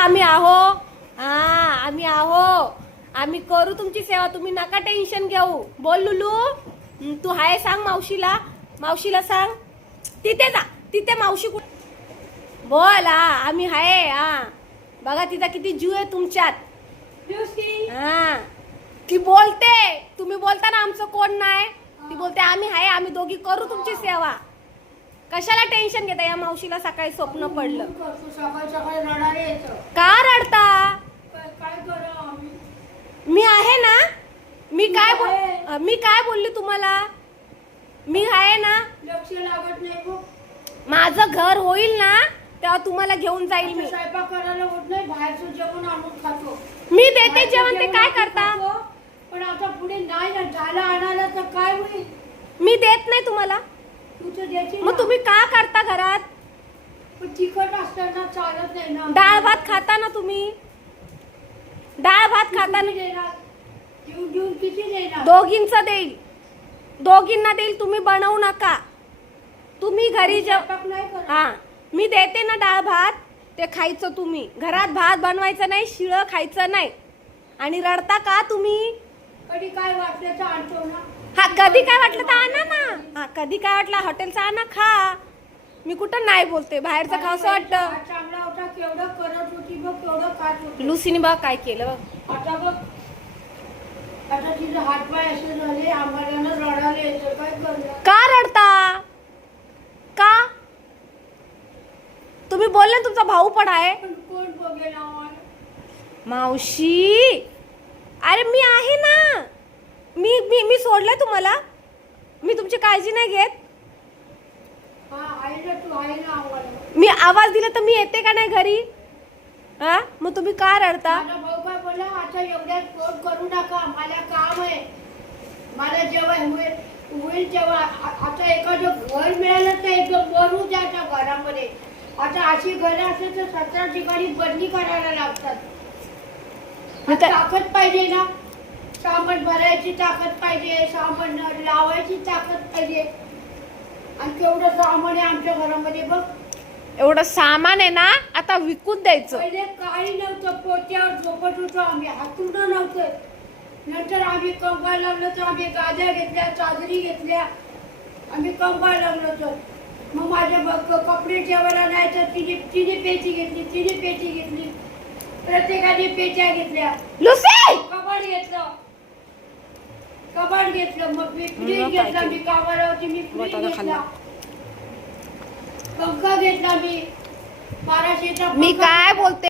आम्ही आहो. हा आम्ही आहो. आम्ही करू तुमची सेवा. तुम्ही नका टेन्शन घेऊ. बोल लुलू. तू हाय सांग मावशीला. मावशीला सांग. तिथे जा. तिथे मावशी बोल. हा आम्ही हाय. हा बघा तिचा किती जीव आहे तुमच्यात. हा ती बोलते. तुम्ही बोलता ना आमचं कोण नाही. ती बोलते आम्ही हाय. आम्ही दोघी करू तुमची सेवा. कशाला टेन्शन घेता. या मावशीला सकाळी स्वप्न पडलं. का रडता. मी आहे ना. मी काय बोलली तुम्हाला. मी आहे ना. लक्ष लागत नाही. माझं घर होईल ना तेव्हा तुम्हाला घेऊन जाईल मी. स्वयंपाक करायला होत नाही. बाहेरचं जेवण आणून खातो. मी देते जेवण. ते काय करता. पण आता पुढे नाही ना झालं आणायला तर काय होईल. मी देत नाही तुम्हाला. मग तुम्ही का करता घरात. पण तिखट असताना चालत नाही ना. डाळ भात खाता ना तुम्ही. डाळ भात खाता ना. देऊन किती देणार. दोघींचं देईल. दोघींना देईल. तुम्ही बनवू नका. तुम्ही घरी नाही हा मी देते ना डाळ भात. ते खायचं तुम्ही. घरात भात बनवायचं नाही. शिळं खायचं नाही. आणि रडता का तुम्ही. कधी काय वाटलं तर आणतो ना. हा कधी काय वाटलं तर आणा ना. हा कधी काय वाटलं हॉटेलचा आणा खा. मी कुठं नाही बोलते. बाहेरचं खावंसं वाटतं. चांगला होता. केवढं करत होती बघ. केवढं खात होती. लुसीने बघ काय केलं बघ. आता बघ. आता तिचे हातपाय असे झाले. आम्हाला रडायला यायचं. काय करणार. का रडता. का तुम्ही बोलले ना तुमचा भाऊ पण आहे. पण कोण बघेल आम्हाला. मावशी अरे मी आहे ना. मी मी मी सोडलंय तुम्हाला. मी तुमची काळजी नाही घेत. हा आहे ना. तू आहे ना आम्हाला. मी आवाज दिला तर मी येते का नाही घरी. हा मग तुम्ही का रडता. माझा भाऊ काय बोला. आता एवढ्यात फोन करू नका. मला काम आहे. मला जेव्हा होईल तेव्हा. आता एखादं घर मिळालं तर एकदम बरू द्या त्या घरामध्ये. आता अशी घरं असेल तर 17 ठिकाणी बदली करायला लागतात. ताकद पाहिजे ना. सामान भरायची ताकद पाहिजे. सामान लावायची ताकद पाहिजे. आणि केवढं सामान आहे आमच्या घरामध्ये बघ. एवढं सामान आहे ना आता विकून द्यायचं. पहिले काही नव्हतं. पोत्यावर झोपत होतो आम्ही. हातून नव्हतं. नंतर आम्ही कंबाळ लागलो तर आम्ही गाद्या घेतल्या. चादरी घेतल्या. आम्ही कंबाळ लागलो तर मग माझ्या कपडे ठेवायला नाही तर तिने पेटी घेतली. तिने पेटी घेतली. प्रत्येकाने पेट्या घेतल्या. लुसी कबाड घेतलं. मग मी फ्रीज घेतला. मी कामाला होती. मी फ्रीज घेतला. पंखा घेतला. मी 1200चा. मी काय बोलते.